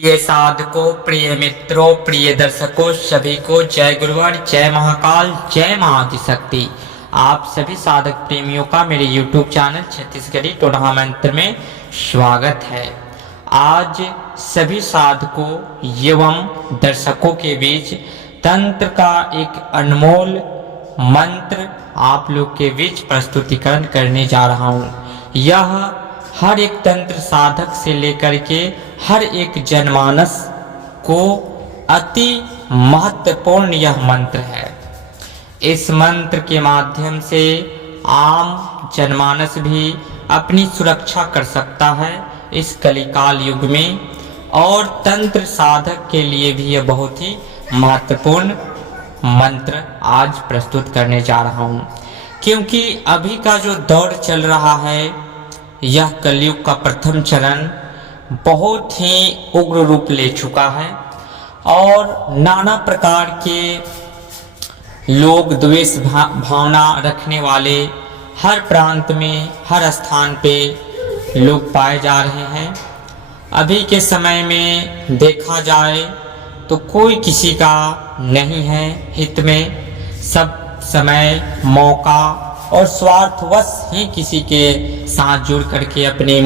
प्रिय साधकों, प्रिय मित्रों, प्रिय दर्शकों, सभी को जय गुरुवर, जय महाकाल, जय महाआदिशक्ति। आप सभी साधक प्रेमियों का मेरे YouTube चैनल छत्तीसगढ़ी टोना मंत्र में स्वागत है। आज सभी साधकों एवं दर्शकों के बीच तंत्र का एक अनमोल मंत्र आप लोग के बीच प्रस्तुतिकरण करने जा रहा हूँ। यह हर एक तंत्र साधक से लेकर के हर एक जनमानस को अति महत्वपूर्ण यह मंत्र है। इस मंत्र के माध्यम से आम जनमानस भी अपनी सुरक्षा कर सकता है इस कलिकाल युग में, और तंत्र साधक के लिए भी यह बहुत ही महत्वपूर्ण मंत्र आज प्रस्तुत करने जा रहा हूँ। क्योंकि अभी का जो दौर चल रहा है, यह कलयुग का प्रथम चरण बहुत ही उग्र रूप ले चुका है और नाना प्रकार के लोग द्वेष भावना रखने वाले हर प्रांत में, हर स्थान पे लोग पाए जा रहे हैं। अभी के समय में देखा जाए तो कोई किसी का नहीं है हित में, सब समय मौका और स्वार्थवश ही किसी के साथ जुड़ करके अपने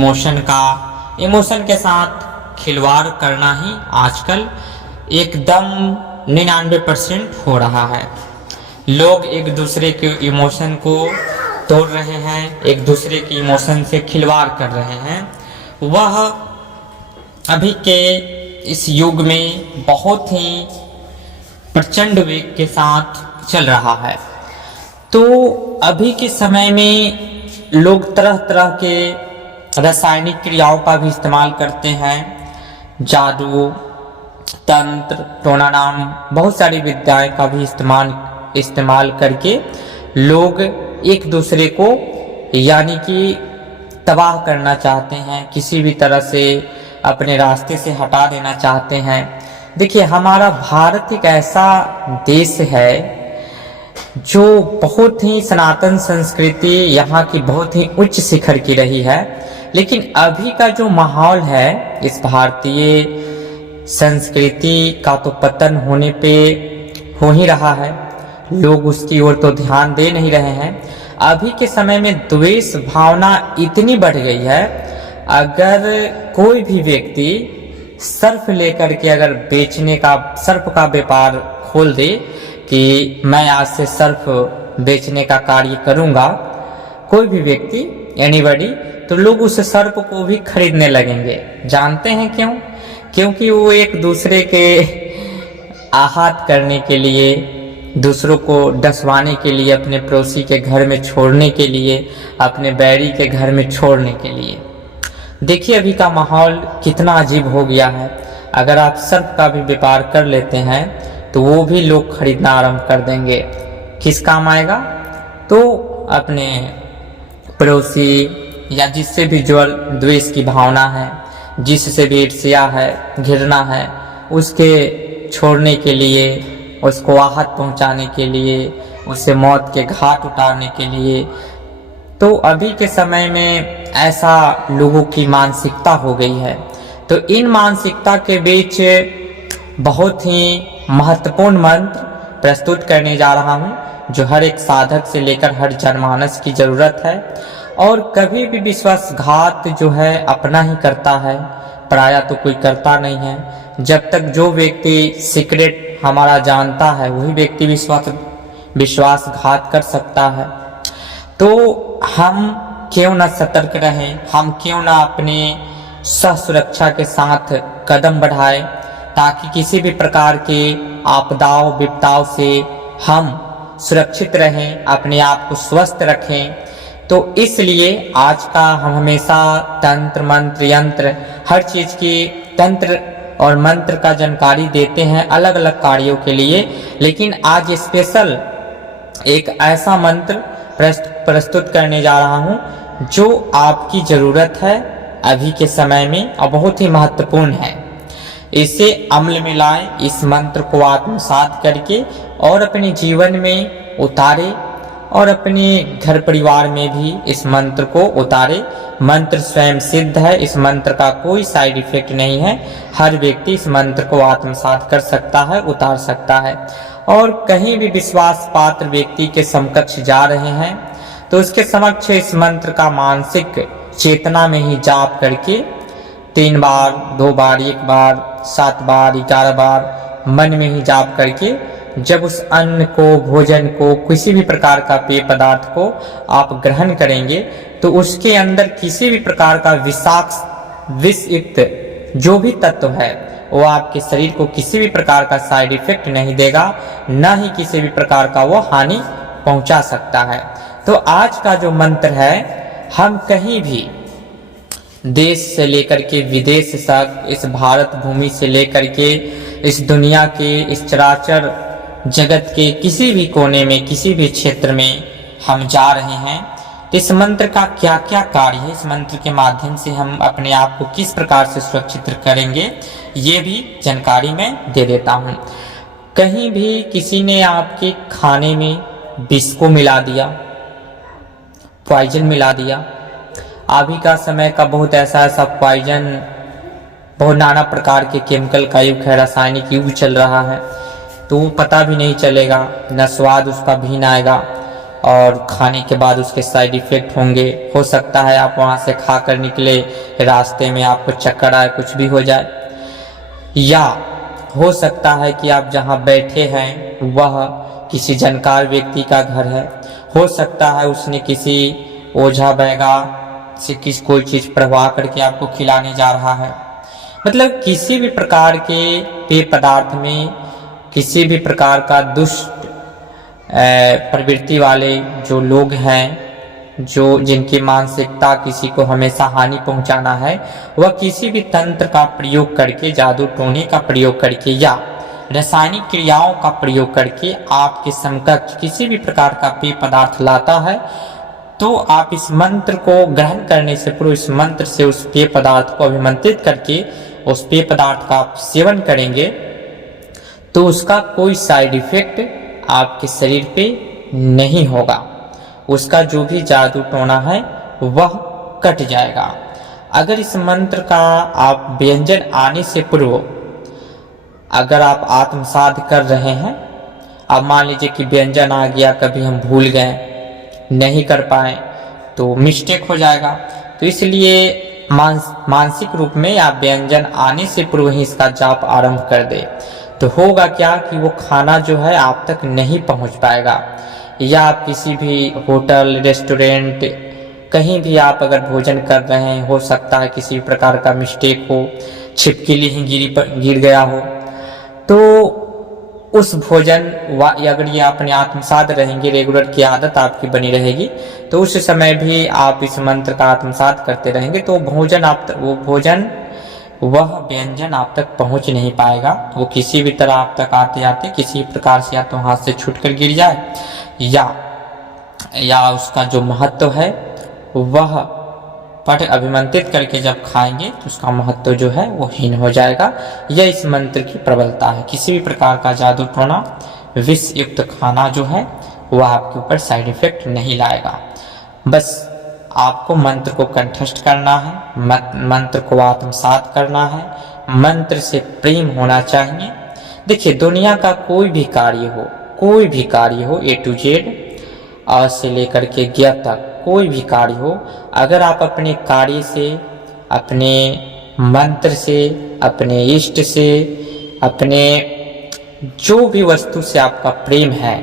इमोशन के साथ खिलवाड़ करना ही आजकल एकदम 99% हो रहा है। लोग एक दूसरे के इमोशन को तोड़ रहे हैं, एक दूसरे के इमोशन से खिलवाड़ कर रहे हैं। वह अभी के इस युग में बहुत ही प्रचंड वेग के साथ चल रहा है। तो अभी के समय में लोग तरह तरह के रासायनिक क्रियाओं का भी इस्तेमाल करते हैं। जादू, तंत्र, टोना नाम बहुत सारी विद्याएं का भी इस्तेमाल करके लोग एक दूसरे को यानी कि तबाह करना चाहते हैं, किसी भी तरह से अपने रास्ते से हटा देना चाहते हैं। देखिए, हमारा भारत एक ऐसा देश है जो बहुत ही सनातन संस्कृति यहाँ की बहुत ही उच्च शिखर की रही है, लेकिन अभी का जो माहौल है इस भारतीय संस्कृति का तो पतन होने पे हो ही रहा है। लोग उसकी ओर तो ध्यान दे नहीं रहे हैं। अभी के समय में द्वेष भावना इतनी बढ़ गई है, अगर कोई भी व्यक्ति सर्फ लेकर के अगर सर्फ का व्यापार खोल दे कि मैं आज से सर्फ बेचने का कार्य करूंगा, कोई भी व्यक्ति एनीबॉडी, तो लोग उस सर्फ को भी खरीदने लगेंगे। जानते हैं क्यों? क्योंकि वो एक दूसरे के आहत करने के लिए, दूसरों को डसवाने के लिए, अपने पड़ोसी के घर में छोड़ने के लिए, अपने बैरी के घर में छोड़ने के लिए। देखिए अभी का माहौल कितना अजीब हो गया है। अगर आप सर्फ का भी व्यापार कर लेते हैं तो वो भी लोग खरीदना आरंभ कर देंगे। किस काम आएगा? तो अपने पड़ोसी या जिससे भी जो द्वेष की भावना है, जिससे भी ईर्ष्या है, घृणा है, उसके छोड़ने के लिए, उसको आहत पहुंचाने के लिए, उसे मौत के घाट उतारने के लिए। तो अभी के समय में ऐसा लोगों की मानसिकता हो गई है। तो इन मानसिकता के बीच बहुत ही महत्वपूर्ण मंत्र प्रस्तुत करने जा रहा हूं, जो हर एक साधक से लेकर हर जनमानस की जरूरत है। और कभी भी विश्वासघात जो है अपना ही करता है, पराया तो कोई करता नहीं है। जब तक जो व्यक्ति सीक्रेट हमारा जानता है वही व्यक्ति विश्वासघात कर सकता है। तो हम क्यों ना सतर्क रहें, हम क्यों ना अपने सह सुरक्षा के साथ कदम बढ़ाएं, ताकि किसी भी प्रकार के आपदाओं विपदाओं से हम सुरक्षित रहें, अपने आप को स्वस्थ रखें। तो इसलिए आज का हम हमेशा तंत्र, मंत्र, यंत्र, हर चीज की तंत्र और मंत्र का जानकारी देते हैं अलग अलग कार्यों के लिए। लेकिन आज स्पेशल एक ऐसा मंत्र प्रस्तुत करने जा रहा हूं जो आपकी जरूरत है अभी के समय में और बहुत ही महत्वपूर्ण है। इसे अमल में लाएं, इस मंत्र को आत्मसात करके और अपने जीवन में उतारे और अपने घर परिवार में भी इस मंत्र को उतारे। मंत्र स्वयं सिद्ध है, इस मंत्र का कोई साइड इफेक्ट नहीं है। हर व्यक्ति इस मंत्र को आत्मसात कर सकता है, उतार सकता है। और कहीं भी विश्वास पात्र व्यक्ति के समकक्ष जा रहे हैं तो उसके समक्ष इस मंत्र का मानसिक चेतना में ही जाप करके 3 बार, 2 बार, 1 बार, 7 बार, 11 बार मन में ही जाप करके जब उस अन्न को, भोजन को, किसी भी प्रकार का पेय पदार्थ को आप ग्रहण करेंगे तो उसके अंदर किसी भी प्रकार का विषयुक्त जो भी तत्व है वो आपके शरीर को किसी भी प्रकार का साइड इफेक्ट नहीं देगा, न ही किसी भी प्रकार का वो हानि पहुंचा सकता है। तो आज का जो मंत्र है, हम कहीं भी देश से लेकर के विदेश तक, इस भारत भूमि से लेकर के इस दुनिया के, इस चराचर जगत के किसी भी कोने में, किसी भी क्षेत्र में हम जा रहे हैं तो इस मंत्र का क्या क्या कार्य है, इस मंत्र के माध्यम से हम अपने आप को किस प्रकार से सुरक्षित करेंगे, ये भी जानकारी मैं दे देता हूँ। कहीं भी किसी ने आपके खाने में विष को मिला दिया, पॉइजन मिला दिया। अभी का समय का बहुत ऐसा पॉइजन, बहुत नाना प्रकार के केमिकल का युग है, रासायनिक युग चल रहा है, तो पता भी नहीं चलेगा, न स्वाद उसका भिन्न आएगा और खाने के बाद उसके साइड इफेक्ट होंगे। हो सकता है आप वहाँ से खाकर निकले, रास्ते में आपको चक्कर आए, कुछ भी हो जाए, या हो सकता है कि आप जहाँ बैठे हैं वह किसी जानकार व्यक्ति का घर है, हो सकता है उसने किसी ओझा बैगा से कोई चीज़ पढ़वा करके आपको खिलाने जा रहा है। मतलब किसी भी प्रकार के पेय पदार्थ में किसी भी प्रकार का दुष्ट प्रवृत्ति वाले जो लोग हैं, जो जिनकी मानसिकता किसी को हमेशा हानि पहुंचाना है, वह किसी भी तंत्र का प्रयोग करके, जादू टोने का प्रयोग करके या रासायनिक क्रियाओं का प्रयोग करके आपके समकक्ष किसी भी प्रकार का पेय पदार्थ लाता है, तो आप इस मंत्र को ग्रहण करने से पूर्व इस मंत्र से उस पेय पदार्थ को अभिमंत्रित करके उस पेय पदार्थ का आप सेवन करेंगे तो उसका कोई साइड इफेक्ट आपके शरीर पे नहीं होगा। उसका जो भी जादू टोना है वह कट जाएगा। अगर इस मंत्र का आप व्यंजन आने से पूर्व अगर आप आत्मसात कर रहे हैं, अब मान लीजिए कि व्यंजन आ गया, कभी हम भूल गए, नहीं कर पाए, तो मिस्टेक हो जाएगा। तो इसलिए मानसिक रूप में आप व्यंजन आने से पूर्व ही इसका जाप आरंभ कर दे, तो होगा क्या कि वो खाना जो है आप तक नहीं पहुंच पाएगा। या आप किसी भी होटल, रेस्टोरेंट, कहीं भी आप अगर भोजन कर रहे हैं, हो सकता है किसी प्रकार का मिस्टेक हो, छिपकली ही गिर गया हो, तो उस भोजन अगर ये अपने आत्मसात रहेंगे, रेगुलर की आदत आपकी बनी रहेगी, तो उस समय भी आप इस मंत्र का आत्मसात करते रहेंगे तो वह व्यंजन आप तक पहुंच नहीं पाएगा। वो किसी भी तरह आप तक आते आते किसी प्रकार से या तो हाथ से छूटकर गिर जाए या उसका जो महत्व है वह पठ अभिमंत्रित करके जब खाएंगे तो उसका महत्व जो है वो हीन हो जाएगा। यह इस मंत्र की प्रबलता है। किसी भी प्रकार का जादू टोना, विष युक्त खाना जो है वह आपके ऊपर साइड इफेक्ट नहीं लाएगा। बस आपको मंत्र को कंठस्थ करना है, मंत्र को आत्मसात करना है, मंत्र से प्रेम होना चाहिए। देखिए, दुनिया का कोई भी कार्य हो, A to Z, अ से लेकर के ज्ञ तक कोई भी कार्य हो, अगर आप अपने कार्य से, अपने मंत्र से, अपने इष्ट से, अपने जो भी वस्तु से आपका प्रेम है,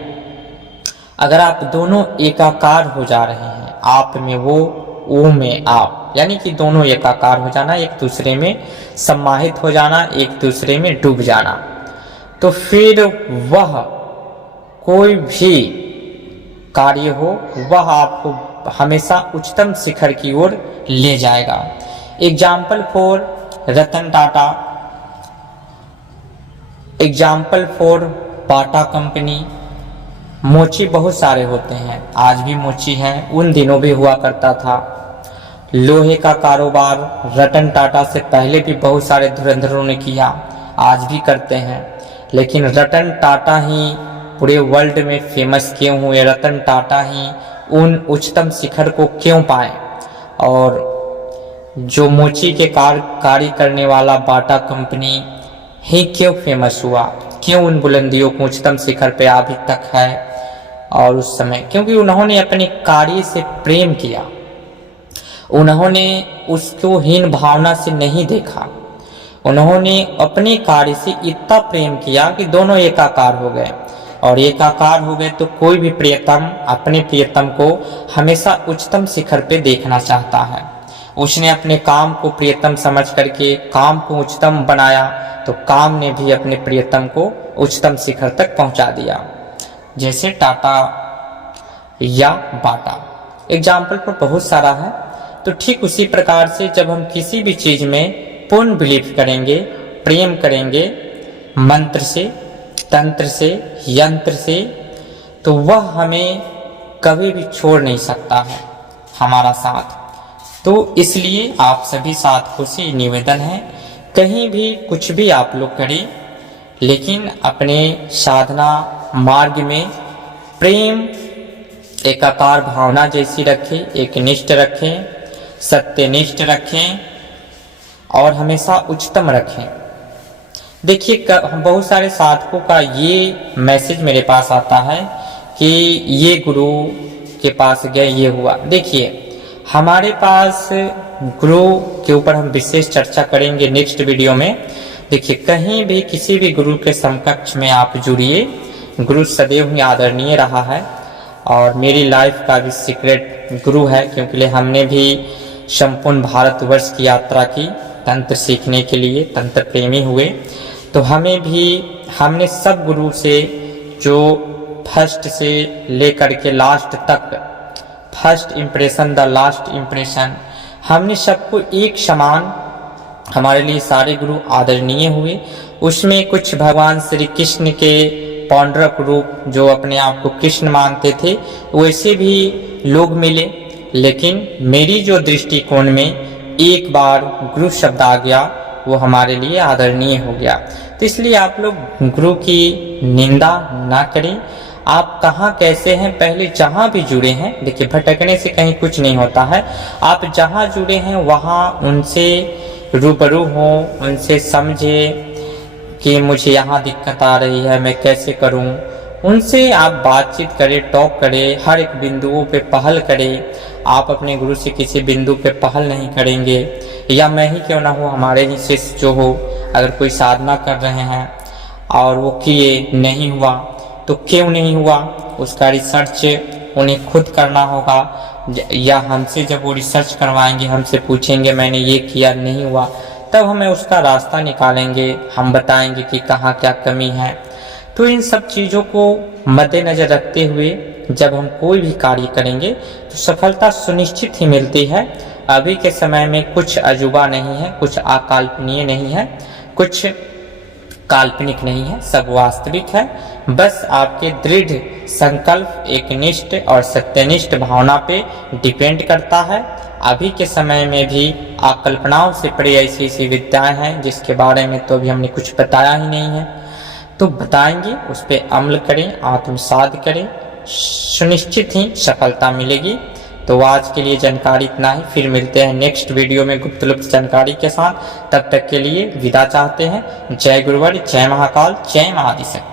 अगर आप दोनों एकाकार हो जा रहे हैं, आप में वो में आप, यानी कि दोनों एकाकार हो जाना, एक दूसरे में सम्माहित हो जाना, एक दूसरे में डूब जाना, तो फिर वह कोई भी कार्य हो वह आपको हमेशा उच्चतम शिखर की ओर ले जाएगा। Example for Ratan Tata, example for Bata company. मोची बहुत सारे होते हैं, आज भी मोची है, उन दिनों भी हुआ करता था। लोहे का कारोबार रतन टाटा से पहले भी बहुत सारे धुरंधरों ने किया, आज भी करते हैं, लेकिन रतन टाटा ही पूरे वर्ल्ड में फेमस क्यों हुए, रतन टाटा ही उन उच्चतम शिखर को क्यों पाए, और जो मोची के कार्य करने वाला बाटा कंपनी ही क्यों फेमस हुआ, क्यों उन बुलंदियों को उच्चतम शिखर पे अभी तक है। और उस समय क्योंकि उन्होंने अपने कार्य से प्रेम किया, उन्होंने उसको हीन भावना से नहीं देखा, उन्होंने अपने कार्य से इतना प्रेम किया कि दोनों एकाकार हो गए। और एकाकार हो गए तो कोई भी प्रियतम अपने प्रियतम को हमेशा उच्चतम शिखर पे देखना चाहता है। उसने अपने काम को प्रियतम समझ करके काम को उच्चतम बनाया, तो काम ने भी अपने प्रियतम को उच्चतम शिखर तक पहुंचा दिया, जैसे टाटा या बाटा। एग्जाम्पल पर बहुत सारा है। तो ठीक उसी प्रकार से जब हम किसी भी चीज में पूर्ण बिलीव करेंगे, प्रेम करेंगे मंत्र से, तंत्र से, यंत्र से, तो वह हमें कभी भी छोड़ नहीं सकता है हमारा साथ। तो इसलिए आप सभी साथ को से निवेदन है, कहीं भी कुछ भी आप लोग करें, लेकिन अपने साधना मार्ग में प्रेम एकाकार भावना जैसी रखें, एक निष्ठ रखें, सत्यनिष्ठ रखें और हमेशा उच्चतम रखें। देखिए बहुत सारे साधकों का ये मैसेज मेरे पास आता है कि ये गुरु के पास गए, ये हुआ। देखिए हमारे पास गुरु के ऊपर हम विशेष चर्चा करेंगे नेक्स्ट वीडियो में। देखिए कहीं भी किसी भी गुरु के समकक्ष में आप जुड़िए, गुरु सदैव ही आदरणीय रहा है और मेरी लाइफ का भी सीक्रेट गुरु है, क्योंकि हमने भी संपूर्ण भारतवर्ष की यात्रा की तंत्र सीखने के लिए, तंत्र प्रेमी हुए। तो हमें भी, हमने सब गुरु से जो फर्स्ट से लेकर के लास्ट तक, first impression the last impression, हमने सबको एक समान, हमारे लिए सारे गुरु आदरणीय हुए। उसमें कुछ भगवान श्री कृष्ण के पौंड्रक रूप जो अपने आप को कृष्ण मानते थे, वैसे भी लोग मिले, लेकिन मेरी जो दृष्टिकोण में एक बार गुरु शब्द आ गया वो हमारे लिए आदरणीय हो गया। तो इसलिए आप लोग गुरु की निंदा ना करें। आप कहाँ कैसे हैं, पहले जहाँ भी जुड़े हैं, देखिए भटकने से कहीं कुछ नहीं होता है। आप जहाँ जुड़े हैं वहाँ उनसे रूबरू हो, उनसे समझे कि मुझे यहाँ दिक्कत आ रही है, मैं कैसे करूँ। उनसे आप बातचीत करें, टॉक करें, हर एक बिंदुओं पे पहल करें। आप अपने गुरु से किसी बिंदु पे पहल नहीं करेंगे, या मैं ही क्यों ना हो, हमारे ही शिष्य जो हो, अगर कोई साधना कर रहे हैं और वो किए नहीं हुआ तो क्यों नहीं हुआ, उसका रिसर्च उन्हें खुद करना होगा, या हमसे जब वो रिसर्च करवाएंगे, हमसे पूछेंगे मैंने ये किया नहीं हुआ, तब हमें उसका रास्ता निकालेंगे, हम बताएंगे कि कहाँ क्या कमी है। तो इन सब चीज़ों को मद्देनजर रखते हुए जब हम कोई भी कार्य करेंगे तो सफलता सुनिश्चित ही मिलती है। अभी के समय में कुछ अजूबा नहीं है, कुछ अकाल्पनीय नहीं है, कुछ काल्पनिक नहीं है, सब वास्तविक है। बस आपके दृढ़ संकल्प, एकनिष्ठ और सत्यनिष्ठ भावना पे डिपेंड करता है। अभी के समय में भी अकल्पनाओं से परे ऐसी ऐसी विद्याएं हैं जिसके बारे में तो अभी हमने कुछ बताया ही नहीं है, तो बताएंगे, उस पर अमल करें, आत्मसात करें, सुनिश्चित ही सफलता मिलेगी। तो आज के लिए जानकारी इतना ही, फिर मिलते हैं नेक्स्ट वीडियो में गुप्त लुप्त जानकारी के साथ। तब तक के लिए विदा चाहते हैं। जय गुरुवर, जय महाकाल, जय महादिशक्ति।